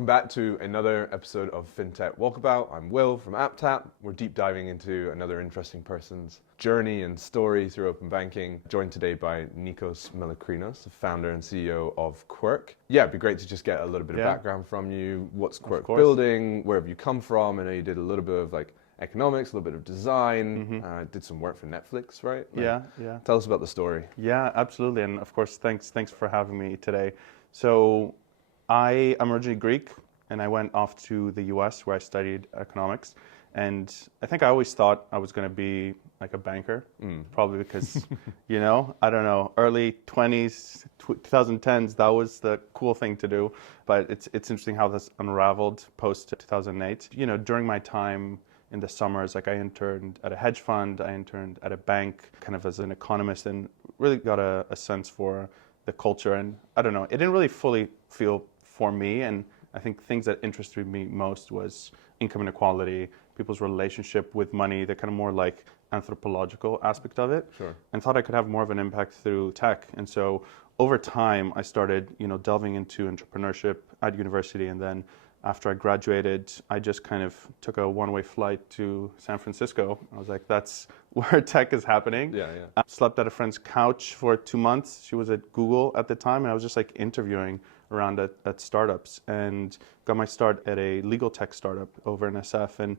Welcome back to another episode of FinTech Walkabout. I'm Will from AppTap. We're deep diving into another interesting person's journey and story through open banking. Joined today by Nikos Melachrinos, the founder and CEO of Quirk. Yeah, it'd be great to just get a little bit of background from you. What's Quirk building? Where have you come from? I know you did a little bit of economics, a little bit of design, did some work for Netflix, right? Yeah. Tell us about the story. Yeah, absolutely. And of course, thanks for having me today. So I am originally Greek, and I went off to the US where I studied economics. And I think I always thought I was going to be like a banker, probably because, I don't know, early 20s, 2010s, that was the cool thing to do. But it's interesting how this unraveled post 2008. During my time in the summers, I interned at a hedge fund, I interned at a bank, kind of as an economist, and really got a sense for the culture. And I don't know, it didn't really fully feel for me. And I think things that interested me most was income inequality, people's relationship with money, the kind of more like anthropological aspect of it. Sure. And thought I could have more of an impact through tech. And so over time, I started, delving into entrepreneurship at university. And then after I graduated, I just kind of took a one-way flight to San Francisco. I was like, that's where tech is happening. Yeah. I slept at a friend's couch for 2 months. She was at Google at the time, and I was just interviewing around at startups, and got my start at a legal tech startup over in SF. And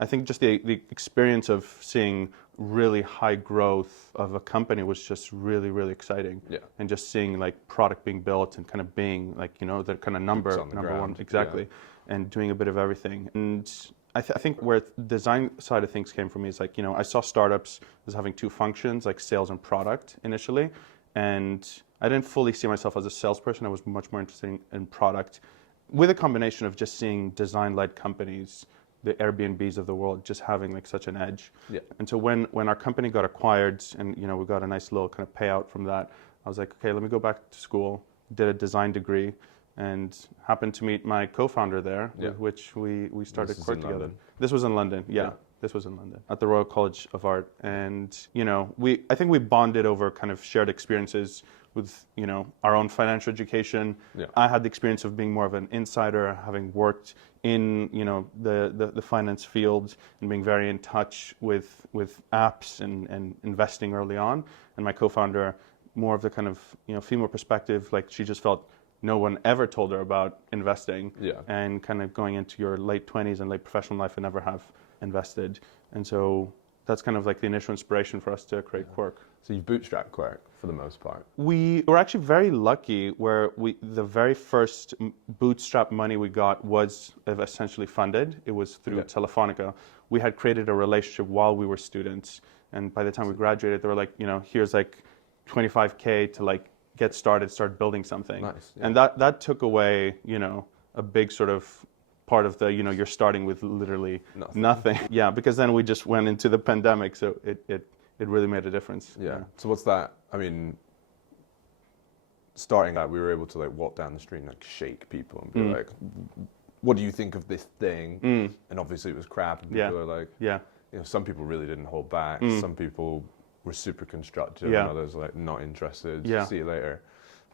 I think just the experience of seeing really high growth of a company was just really, really exciting. Yeah. And just seeing product being built and kind of being the kind of number one, exactly, and doing a bit of everything. And I think where the design side of things came from me is I saw startups as having two functions, like sales and product initially, and I didn't fully see myself as a salesperson. I was much more interested in product, with a combination of just seeing design-led companies, the Airbnbs of the world, just having such an edge. Yeah. And so when our company got acquired and we got a nice little kind of payout from that, I was like, okay, let me go back to school, did a design degree, and happened to meet my co-founder there, with which we started Quirk together. London. This was in London, yeah. This was in London at the Royal College of Art. And I think we bonded over kind of shared experiences with our own financial education. Yeah. I had the experience of being more of an insider, having worked in the finance field and being very in touch with apps and investing early on. And my co-founder, more of the kind of female perspective, she just felt no one ever told her about investing. Yeah. And kind of going into your late 20s and late professional life and never have invested. And so that's kind of the initial inspiration for us to create Quirk. So you bootstrapped Quirk for the most part. We were actually very lucky where the very first bootstrap money we got was essentially funded. It was through Telefonica. We had created a relationship while we were students. And by the time we graduated, they were like, here's $25K to get started, start building something. Nice. Yeah. And that took away, a big sort of part of the, you're starting with literally nothing. Yeah, because then we just went into the pandemic, so it really made a difference. Yeah. So what's that? I mean, starting out, we were able to walk down the street and shake people and be like, what do you think of this thing? And obviously it was crap, and people are like, some people really didn't hold back. Some people were super constructive, and others not interested. See you later.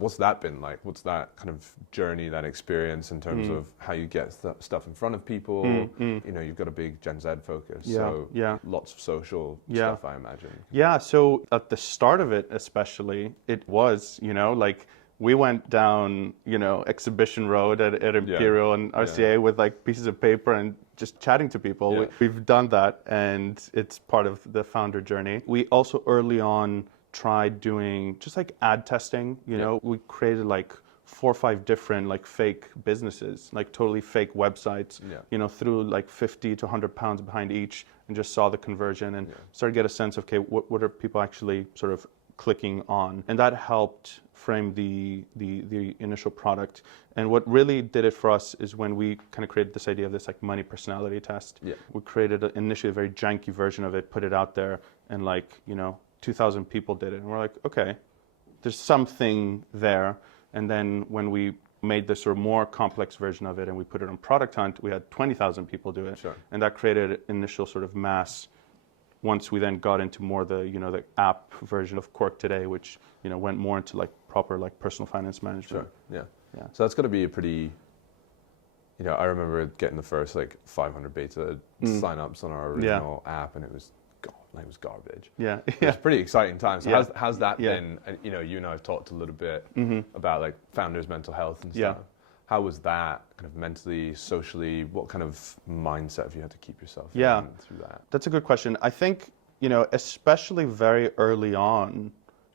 What's that been like? What's that kind of journey, that experience in terms of how you get stuff in front of people? You've got a big Gen Z focus, so lots of social stuff, I imagine. Yeah, so at the start of it especially, it was, we went down, Exhibition Road at Imperial and RCA with pieces of paper and just chatting to people. Yeah. We've done that, and it's part of the founder journey. We also early on tried doing just ad testing. We created 4 or 5 different fake businesses, totally fake websites. Threw 50 to 100 pounds behind each, and just saw the conversion and started to get a sense of, okay, what are people actually sort of clicking on? And that helped frame the initial product. And what really did it for us is when we kind of created this idea of this money personality test. We created initially a very janky version of it, put it out there, and 2,000 people did it. And we're like, okay, there's something there. And then when we made this sort of more complex version of it and we put it on Product Hunt, we had 20,000 people do it. Sure. And that created initial sort of mass. Once we then got into more the app version of Quirk today, which went more into proper personal finance management. Sure. Yeah. So that's got to be a pretty I remember getting the first like 500 beta signups on our original app, and it was garbage. Yeah, It was pretty exciting time. So how's that been? And, you and I have talked a little bit about like founders' mental health and stuff. How was that kind of mentally, socially? What kind of mindset have you had to keep yourself in through that? That's a good question. I think, especially very early on,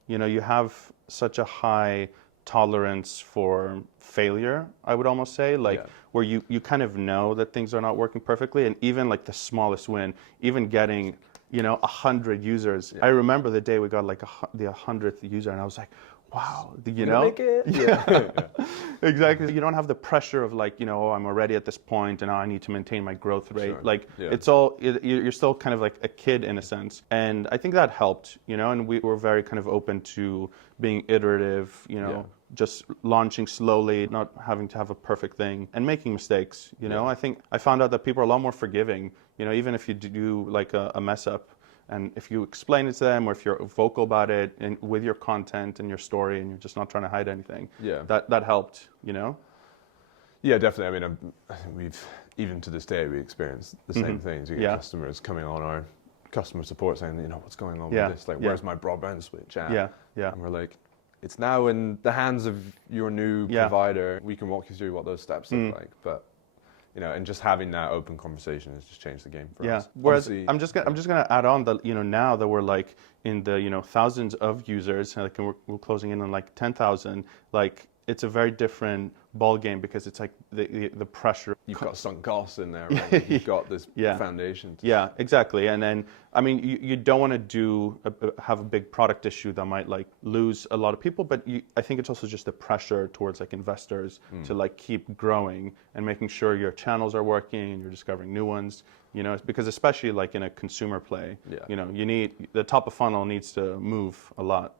you have such a high tolerance for failure, I would almost say, where you kind of know that things are not working perfectly, and even like the smallest win, even getting 100 users. I remember the day we got like the 100th user, and I was like, wow, Make it? Yeah. Exactly. You don't have the pressure of like, oh, I'm already at this point and now I need to maintain my growth rate. Sure. It's you're still kind of like a kid in a sense. And I think that helped, and we were very kind of open to being iterative, just launching slowly, not having to have a perfect thing and making mistakes. I think I found out that people are a lot more forgiving, even if you do like a mess up. And if you explain it to them, or if you're vocal about it and with your content and your story, and you're just not trying to hide anything, that helped, Yeah, definitely. I mean, I think we've, even to this day, we experience the same things. You get customers coming on our customer support saying, what's going on with this? Like, where's my broadband switch at? And we're like, it's now in the hands of your new provider. We can walk you through what those steps look like, but. And just having that open conversation has just changed the game for us. Whereas I'm just gonna add on that now that we're like in the thousands of users, like we're closing in on like 10,000, like it's a very different ball game because it's like the pressure. You've got sunk costs in there, right? You've got this foundation. Exactly. And then I mean you don't want to have a big product issue that might like lose a lot of people, but I think it's also just the pressure towards like investors to like keep growing and making sure your channels are working and you're discovering new ones. Because especially like in a consumer play, you need the top of funnel needs to move a lot.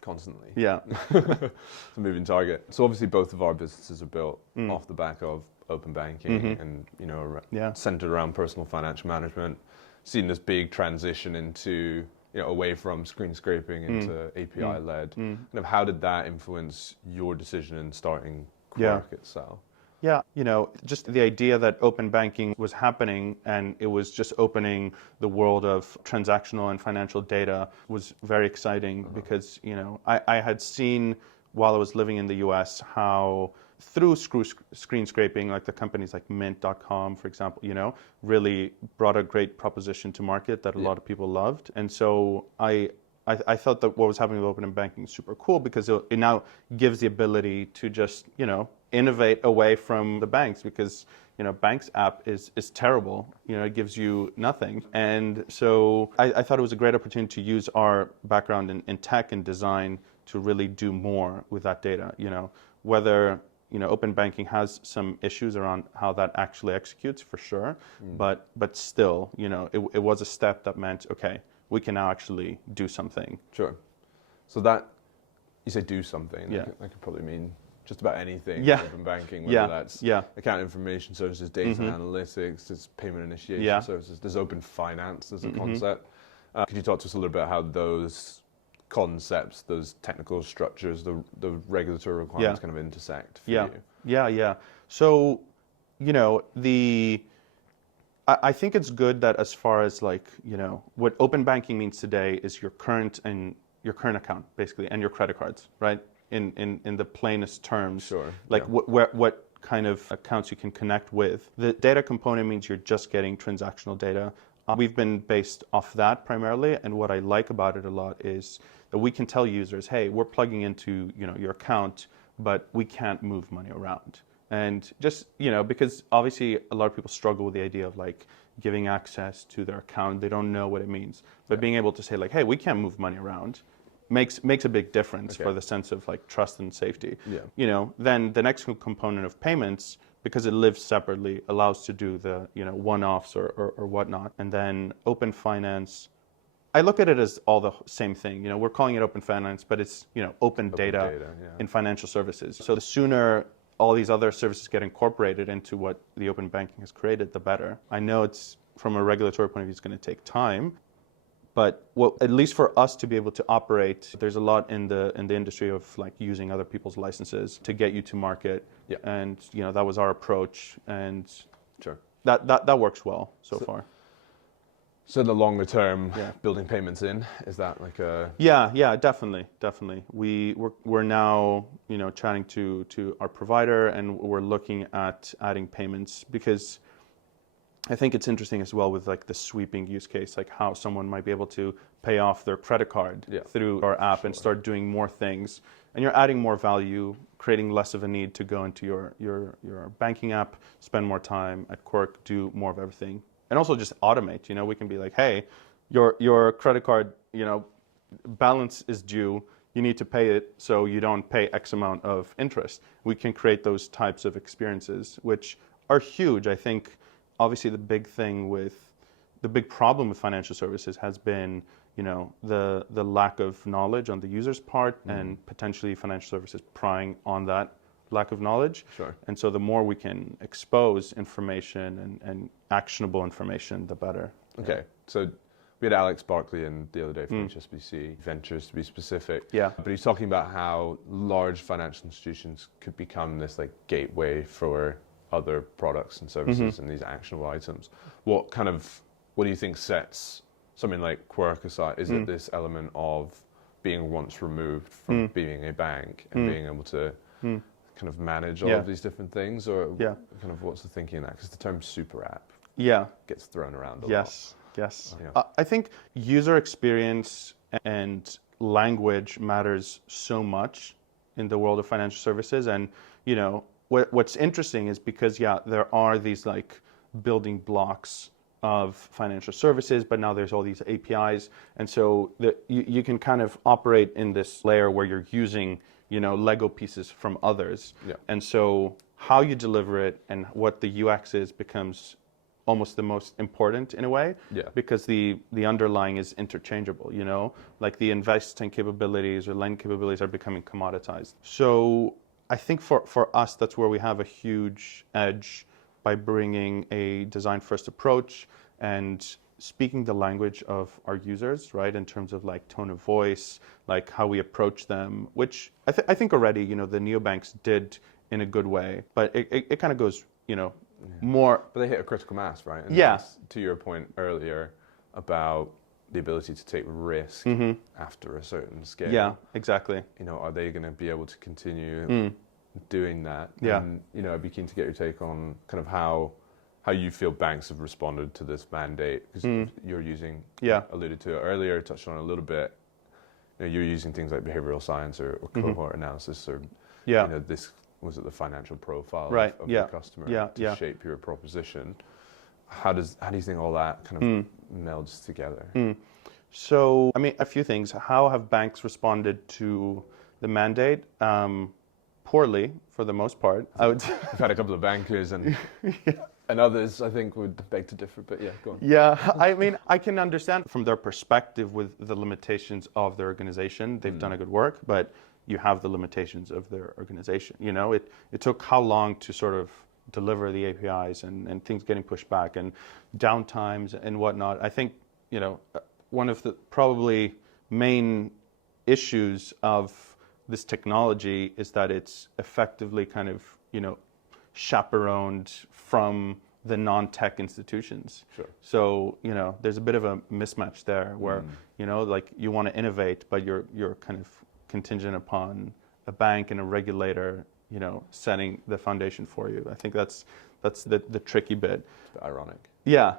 Constantly. It's a moving target. So obviously both of our businesses are built off the back of open banking and centered around personal financial management. Seen this big transition into away from screen scraping into API led. Kind of how did that influence your decision in starting Quirk itself? Yeah, just the idea that open banking was happening and it was just opening the world of transactional and financial data was very exciting because, I had seen while I was living in the US how through screen scraping, like the companies like Mint.com, for example, really brought a great proposition to market that a lot of people loved. And so I thought that what was happening with open banking is super cool because it now gives the ability to just, innovate away from the banks because, banks app is terrible. It gives you nothing. And so I thought it was a great opportunity to use our background in tech and design to really do more with that data, whether open banking has some issues around how that actually executes for sure, but still, it was a step that meant, okay, we can now actually do something. Sure. So that, you say do something, that could probably mean just about anything in open banking, whether that's account information services, data analytics, there's payment initiation services, there's open finance as a concept. Could you talk to us a little bit how those concepts, those technical structures, the regulatory requirements kind of intersect for you? Yeah. So, I think it's good that as far as like, what open banking means today is your current account basically and your credit cards, right? In the plainest terms. Sure. Like what kind of accounts you can connect with. The data component means you're just getting transactional data. We've been based off that primarily, and what I like about it a lot is that we can tell users, hey, we're plugging into your account, but we can't move money around. And just, because obviously a lot of people struggle with the idea of like giving access to their account. They don't know what it means. But being able to say like, hey, we can't move money around makes a big difference for the sense of like trust and safety. Then the next component of payments, because it lives separately, allows to do the one-offs or whatnot. And then open finance, I look at it as all the same thing. We're calling it open finance, but it's open data in financial services. So the sooner all these other services get incorporated into what the open banking has created, the better. I know it's from a regulatory point of view, it's going to take time, But at least for us to be able to operate, there's a lot in the industry of like using other people's licenses to get you to market. Yeah. And that was our approach, and sure, that works well so far. So the longer term, building payments in, is that like a... Yeah, definitely. We're now chatting to our provider, and we're looking at adding payments, because I think it's interesting as well with like the sweeping use case, like how someone might be able to pay off their credit card through our app and start doing more things. And you're adding more value, creating less of a need to go into your banking app, spend more time at Quirk, do more of everything. And also just automate. We can be like, hey, your credit card, balance is due. You need to pay it so you don't pay X amount of interest. We can create those types of experiences, which are huge. I think obviously the big problem with financial services has been, the lack of knowledge on the user's part, and potentially financial services prying on that lack of knowledge. Sure. And so the more we can expose information and actionable information, the better. Okay. So we had Alex Barkley in the other day from HSBC Ventures, to be specific. Yeah. But he's talking about how large financial institutions could become this like gateway for other products and services and these actionable items. What do you think sets something like Quirk aside? Is it this element of being once removed from being a bank and being able to kind of manage all of these different things, or kind of what's the thinking in that? Because the term super app gets thrown around a lot. Yes. I think user experience and language matters so much in the world of financial services. And what's interesting is because there are these like building blocks of financial services, but now there's all these APIs, and so you can kind of operate in this layer where you're using Lego pieces from others. And so how you deliver it and what the UX is becomes almost the most important in a way, because the underlying is interchangeable. Like the investing capabilities or lending capabilities are becoming commoditized. So I think for us, that's where we have a huge edge, by bringing a design-first approach and speaking the language of our users, right? In terms of like tone of voice, like how we approach them, which I think already, the neobanks did in a good way, but it kind of goes, more. But they hit a critical mass, right? And to your point earlier about the ability to take risk after a certain scale. Yeah, exactly. Are they going to be able to continue doing that? Yeah. And, I'd be keen to get your take on kind of how you feel banks have responded to this mandate, because you're using, alluded to it earlier, touched on it a little bit, you're using things like behavioral science or cohort analysis, or this was it the financial profile of your customer to shape your proposition. How do you think all that kind of melds together? So, I mean, a few things. How have banks responded to the mandate? Poorly, for the most part. We've had a couple of bankers and and others, I think, would beg to differ, but go on. Yeah, I mean, I can understand from their perspective with the limitations of their organization. They've done a good work, but you have the limitations of their organization. It took how long to sort of deliver the APIs and things getting pushed back and downtimes and whatnot. I think, one of the probably main issues of this technology is that it's effectively kind of, chaperoned from the non-tech institutions. Sure. So, there's a bit of a mismatch there where, like you want to innovate, but you're kind of contingent upon a bank and a regulator, setting the foundation for you. I think that's the tricky bit. It's a bit ironic. Yeah.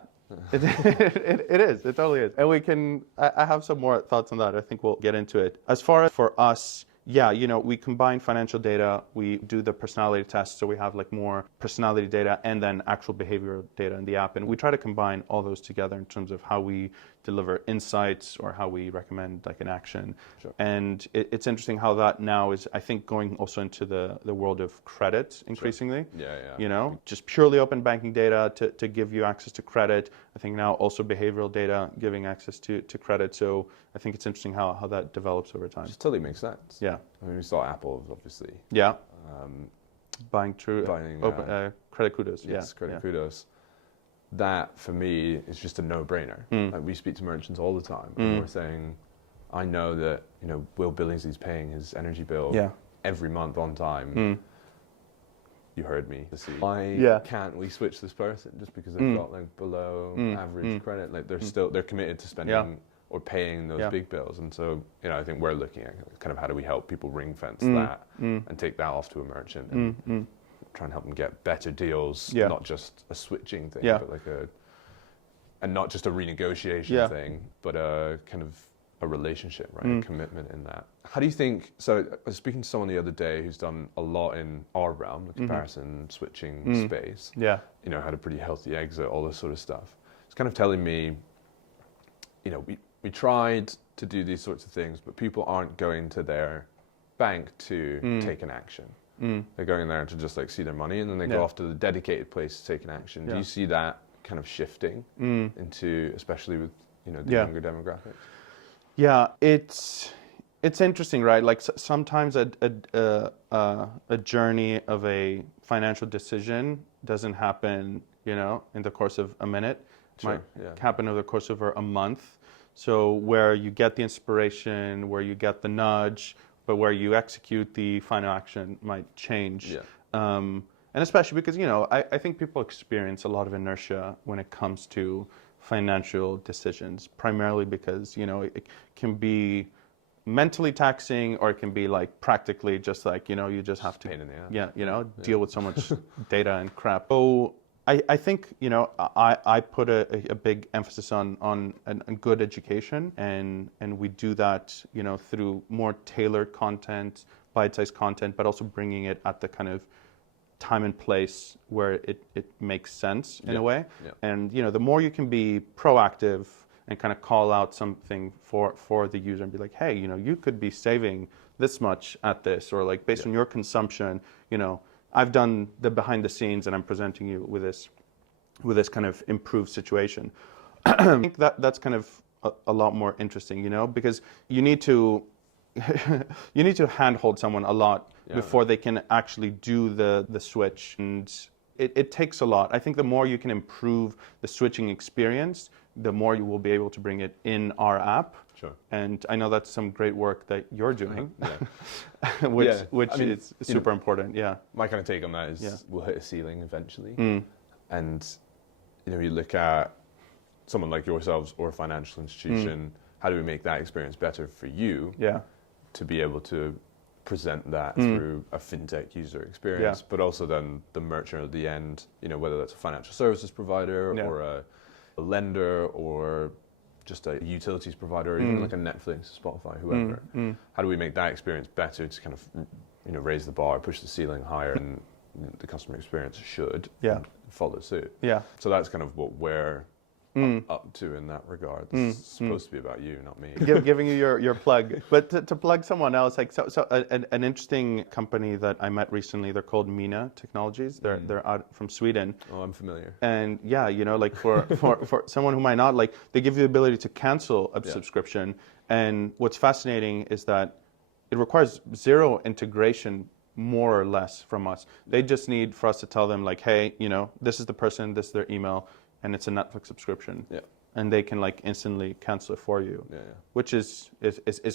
It is. It totally is. And I have some more thoughts on that. I think we'll get into it. As far as for us, we combine financial data, we do the personality test, so we have like more personality data and then actual behavioral data in the app. And we try to combine all those together in terms of how we deliver insights or how we recommend like an action. Sure. And it's interesting how that now is, I think, going also into the world of credit increasingly. Sure. Just purely open banking data to give you access to credit. I think now also behavioral data giving access to credit. So I think it's interesting how that develops over time. Just totally makes sense. Yeah. I mean, we saw Apple, obviously. Buying Buying Credit Kudos. Yes, Credit Kudos. that for me is just a no-brainer. Like we speak to merchants all the time, and we're saying, I know that Will Billingsley's paying his energy bill every month on time. You heard me. Why can't we switch this person just because they've got like below average credit? Like they're committed to spending or paying those big bills, and so I think we're looking at kind of how do we help people ring fence that and take that off to a merchant and try and help them get better deals, not just a switching thing, but like and not just a renegotiation thing, but a kind of a relationship, right? A commitment in that. How do you think, so I was speaking to someone the other day who's done a lot in our realm, the comparison switching space, had a pretty healthy exit, all this sort of stuff. It's kind of telling me, we tried to do these sorts of things, but people aren't going to their bank to take an action. They're going there to just like see their money, and then they go off to the dedicated place to take an action. Do you see that kind of shifting into, especially with the younger demographics? Yeah, it's interesting, right? Like sometimes a journey of a financial decision doesn't happen, in the course of a minute. It might happen over the course of a month. So where you get the inspiration, where you get the nudge, but where you execute the final action might change. And especially because, I think people experience a lot of inertia when it comes to financial decisions, primarily because, it can be mentally taxing, or it can be like practically just like, you just have to, deal with so much data and crap. So I think, I put a big emphasis on good education, and we do that, through more tailored content, bite-sized content, but also bringing it at the kind of time and place where it makes sense in a way. And the more you can be proactive and kind of call out something for the user and be like, hey, you could be saving this much at this, or like based on your consumption, I've done the behind the scenes and I'm presenting you with this kind of improved situation. I think that's kind of a lot more interesting, because you need to handhold someone a lot before they can actually do the switch, and it takes a lot. I think the more you can improve the switching experience, the more you will be able to bring it in our app. Sure. And I know that's some great work that you're doing, which is super important. Yeah. My kind of take on that is we'll hit a ceiling eventually, and you look at someone like yourselves or a financial institution. How do we make that experience better for you? To be able to present that through a FinTech user experience, but also then the merchant at the end, whether that's a financial services provider or a lender or just a utilities provider, or even like a Netflix, Spotify, whoever. How do we make that experience better to kind of raise the bar, push the ceiling higher, and the customer experience should follow suit. So that's kind of what we're up to in that regard. This is supposed to be about you, not me. Giving you your plug. But to plug someone else, like an interesting company that I met recently, they're called Mina Technologies. They're out from Sweden. Oh, I'm familiar. And like for someone who might not, like they give you the ability to cancel a subscription. And what's fascinating is that it requires zero integration, more or less, from us. They just need for us to tell them like, hey, this is the person, this is their email, and it's a Netflix subscription, and they can like instantly cancel it for you, which is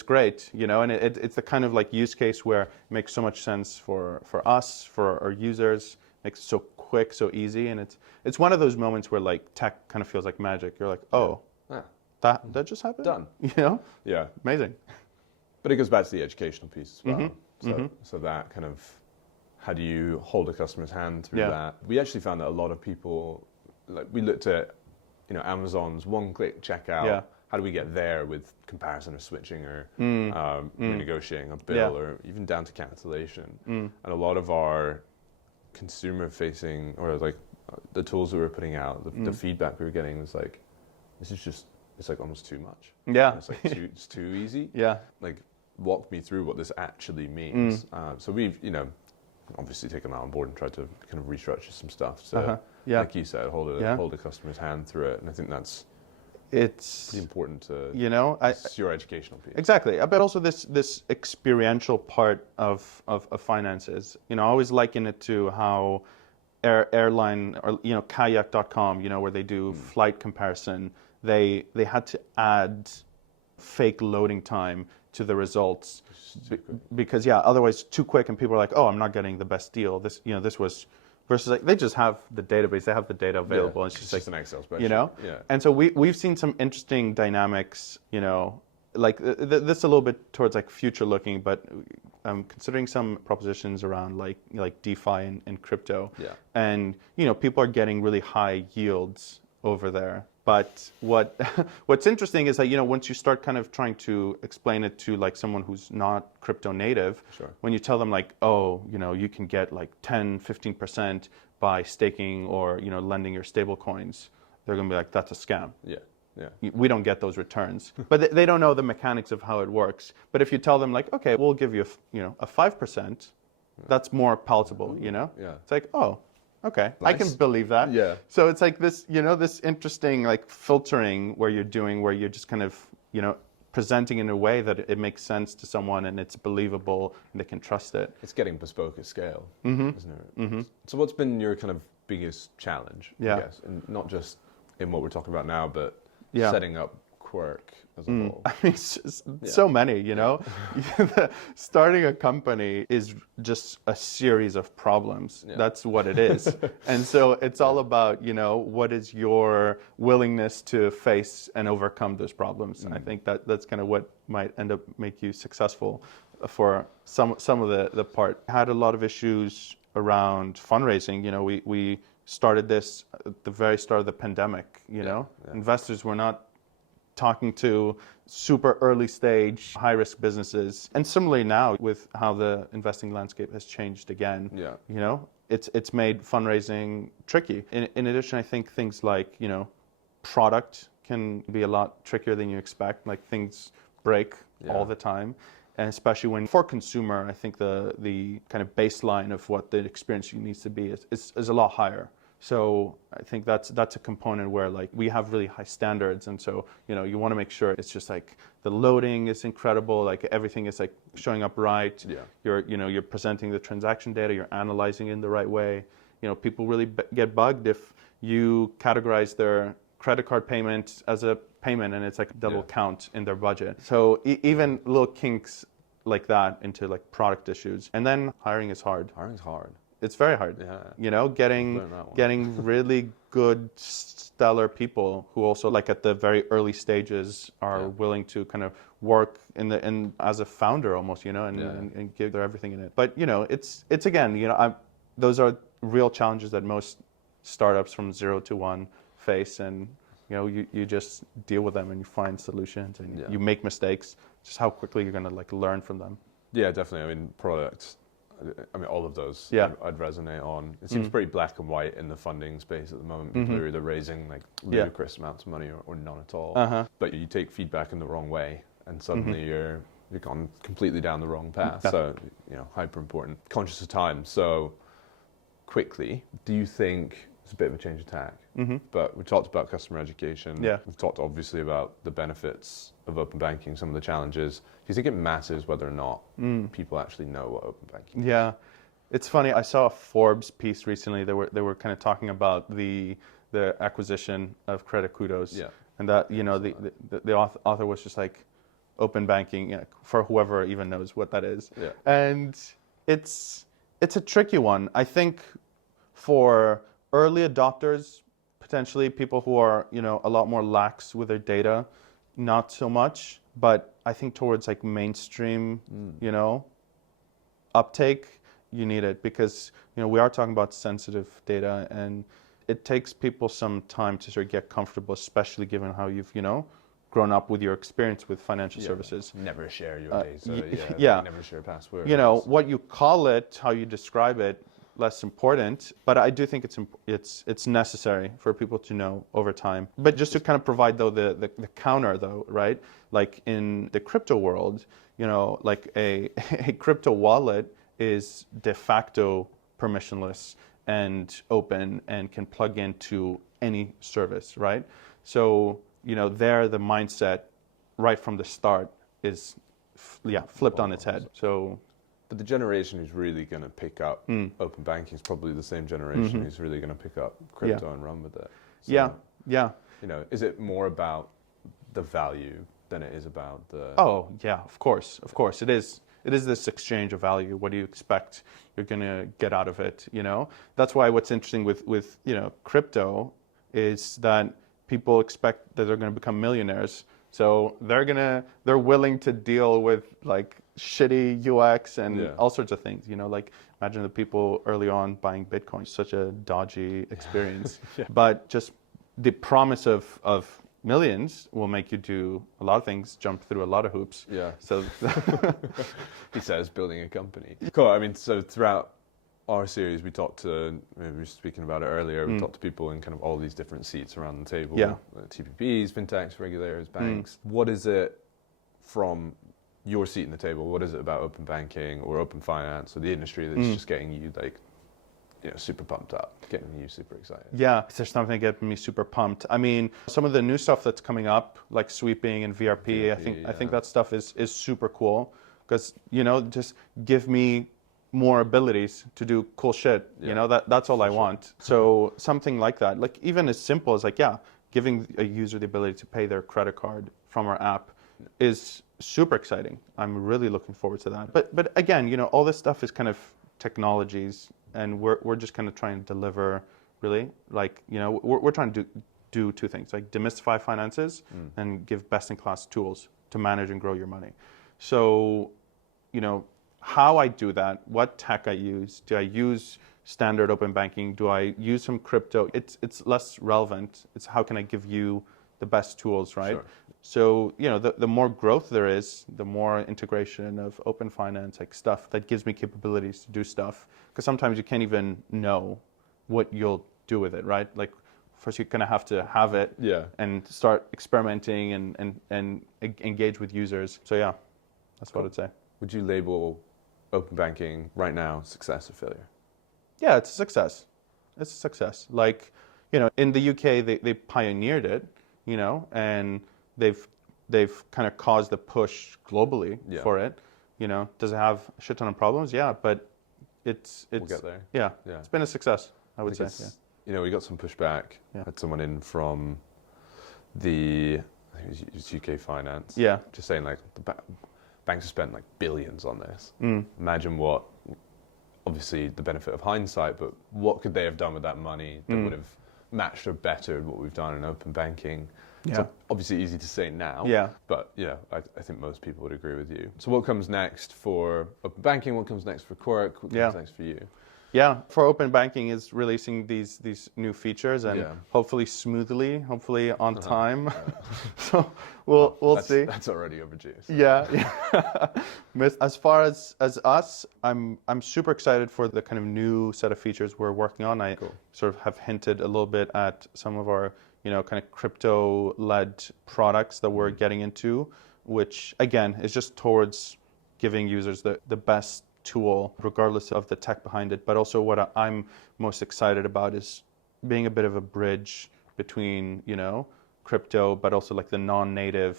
great, and it's the kind of like use case where it makes so much sense for us, for our users, makes it so quick, so easy, and it's one of those moments where like tech kind of feels like magic. You're like, oh, that just happened, done, amazing. But it goes back to the educational piece as well. So that kind of, how do you hold a customer's hand through that? We actually found that a lot of people, like we looked at, Amazon's one-click checkout. How do we get there with comparison or switching or renegotiating a bill or even down to cancellation? And a lot of our consumer-facing, or like the tools that we were putting out, the feedback we were getting was like, it's like almost too much. It's like it's too easy. Like, walk me through what this actually means. So we've, obviously taken that on board and tried to kind of restructure some stuff. So, like you said, hold a customer's hand through it, and I think it's pretty important to. It's your educational piece. Exactly, but also this experiential part of finances. I always liken it to how airline or kayak.com, where they do flight comparison, they had to add fake loading time to the results because otherwise too quick, and people are like, oh, I'm not getting the best deal. This was versus like they just have the database, they have the data available. Yeah, it's just an Excel spreadsheet. Yeah. And so we've seen some interesting dynamics, like this a little bit towards like future looking, but I'm considering some propositions around like DeFi and crypto. Yeah. And people are getting really high yields over there. But what's interesting is that once you start kind of trying to explain it to like someone who's not crypto native, sure. When you tell them like, oh, you can get like 10-15% by staking or lending your stable coins, they're gonna be like, that's a scam. Yeah. Yeah. We don't get those returns. But they don't know the mechanics of how it works. But if you tell them like, okay, we'll give you a 5%, that's more palatable, Yeah. It's like, oh, okay, nice. I can believe that. Yeah. So it's like this, this interesting like filtering where you're just kind of, presenting in a way that it makes sense to someone and it's believable and they can trust it. It's getting bespoke at scale, isn't it? Mm-hmm. So what's been your kind of biggest challenge, I guess? And not just in what we're talking about now, but setting up Quirk as a whole. I mean, so many, Starting a company is just a series of problems. Yeah. That's what it is. And so it's all about, what is your willingness to face and overcome those problems. I think that's kind of what might end up make you successful for some of the part. I had a lot of issues around fundraising. We started this at the very start of the pandemic, Investors were not talking to super early stage, high risk businesses. And similarly now with how the investing landscape has changed again, it's made fundraising tricky. In addition, I think things like, product can be a lot trickier than you expect. Like things break all the time. And especially when for consumer, I think the kind of baseline of what the experience needs to be is a lot higher. So I think that's a component where like we have really high standards, and so you want to make sure it's just like the loading is incredible, like everything is like showing up right. Yeah. You're presenting the transaction data, you're analyzing it in the right way. People really get bugged if you categorize their credit card payment as a payment and it's like double count in their budget. So even little kinks like that into like product issues. And then hiring is hard. Hiring's hard. It's very hard. Yeah. Getting really good, stellar people who also, like at the very early stages, are willing to kind of work in as a founder almost, and give their everything in it. But it's again, those are real challenges that most startups from 0 to 1 face, and you just deal with them and you find solutions and you make mistakes. Just how quickly you're going to like learn from them. Yeah, definitely. I mean, products. All of those I'd resonate on. It seems pretty black and white in the funding space at the moment. People are either raising like ludicrous amounts of money or none at all. But you take feedback in the wrong way and suddenly you're gone completely down the wrong path. So, hyper important. Conscious of time. So quickly, do you think it's a bit of a change of tack? But we talked about customer education. Yeah. We've talked obviously about the benefits of open banking, some of the challenges. Do you think it matters whether or not people actually know what open banking is? Yeah, it's funny. I saw a Forbes piece recently. They were kind of talking about the acquisition of Credit Kudos. Yeah. And that the author was just like, open banking, for whoever even knows what that is. Yeah. And it's a tricky one. I think for early adopters, potentially people who are a lot more lax with their data, not so much. But I think towards like mainstream, uptake, you need it because we are talking about sensitive data, and it takes people some time to sort of get comfortable, especially given how you've grown up with your experience with financial services. Never share your data. Never share passwords. What you call it, how you describe it, less important, but I do think it's necessary for people to know over time. But just to kind of provide though the counter though, right? Like in the crypto world, like a crypto wallet is de facto permissionless and open and can plug into any service, right? So there the mindset right from the start is flipped on its head. So But the generation who's really going to pick up open banking is probably the same generation who's really going to pick up crypto and run with it. So, yeah. You know, is it more about the value than it is about the... Oh, yeah, of course. It is. It is this exchange of value. What do you expect you're going to get out of it, you know? That's why what's interesting with you know, crypto is that people expect that they're going to become millionaires. So they're willing to deal with like shitty UX and all sorts of things, you know, like imagine the people early on buying Bitcoin, such a dodgy experience. But just the promise of millions will make you do a lot of things, jump through a lot of hoops. Yeah. So he says building a company. Cool. I mean, so throughout our series, we talked to, we were speaking about it earlier, we talked to people in kind of all these different seats around the table. Yeah. TPPs, fintechs, regulators, banks. What is it from your seat in the table? What is it about open banking or open finance or the industry that's just getting you like, you know, super pumped up, getting you super excited? Yeah, there's something getting me super pumped. I mean, some of the new stuff that's coming up, like sweeping and VRP, I think that stuff is super cool because, you know, just give me more abilities to do cool shit. You know, that's all I want. So something like that, like even as simple as like, giving a user the ability to pay their credit card from our app is super exciting. I'm really looking forward to that. But again, you know, all this stuff is kind of technologies, and we're just kind of trying to deliver really, like, you know, we're trying to do two things, like demystify finances and give best-in-class tools to manage and grow your money. So, you know, how I do that, what tech I use, do I use standard open banking, do I use some crypto? It's less relevant. It's how can I give you the best tools, right? Sure. So, you know, the more growth there is, the more integration of open finance, like stuff that gives me capabilities to do stuff. Because sometimes you can't even know what you'll do with it, right? Like, first you're gonna have to have it and start experimenting and engage with users. So yeah, that's what I'd say. Would you label open banking right now success or failure? Yeah, it's a success. It's a success. Like, you know, in the UK, they pioneered it, you know, and they've kind of caused a push globally for it. You know, does it have a shit ton of problems? Yeah, but it's we'll get there. Yeah, it's been a success, I would say. Yeah. You know, we got some pushback. Had someone in from I think it was UK Finance. Yeah. Just saying like banks have spent like billions on this. Imagine what, obviously the benefit of hindsight, but what could they have done with that money that would have matched or bettered what we've done in open banking? Yeah. So obviously easy to say now. Yeah. But yeah, I think most people would agree with you. So what comes next for open banking? What comes next for Quirk? What comes next for you? Yeah, for open banking is releasing these new features and hopefully smoothly, hopefully on time. So we'll see. That's already overdue. So. Yeah. As far as us, I'm super excited for the kind of new set of features we're working on. I sort of have hinted a little bit at some of our, you know, kind of crypto-led products that we're getting into, which again is just towards giving users the best tool, regardless of the tech behind it. But also what I'm most excited about is being a bit of a bridge between, you know, crypto, but also like the non-native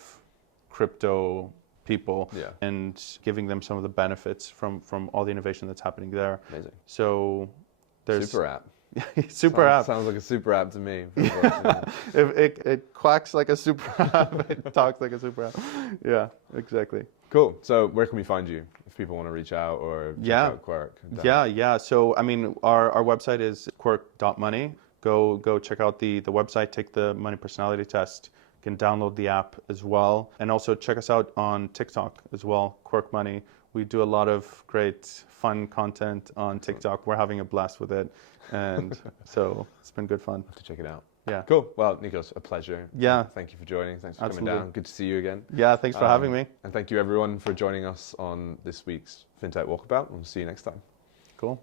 crypto people and giving them some of the benefits from all the innovation that's happening there. Amazing. So there's super app. Super app. Sounds like a super app to me. It quacks like a super app. It talks like a super app. Yeah, exactly. Cool. So where can we find you if people want to reach out or check out Quirk? Yeah. So I mean, our website is quirk.money. Go check out the website. Take the money personality test. You can download the app as well, and also check us out on TikTok as well. Quirk Money. We do a lot of great fun content on TikTok. We're having a blast with it, and so it's been good fun. Have to check it out. Yeah. Cool. Well, Nikos, a pleasure. Yeah. Thank you for joining. Thanks for coming down. Good to see you again. Yeah, thanks for having me. And thank you everyone for joining us on this week's FinTech Walkabout. We'll see you next time. Cool.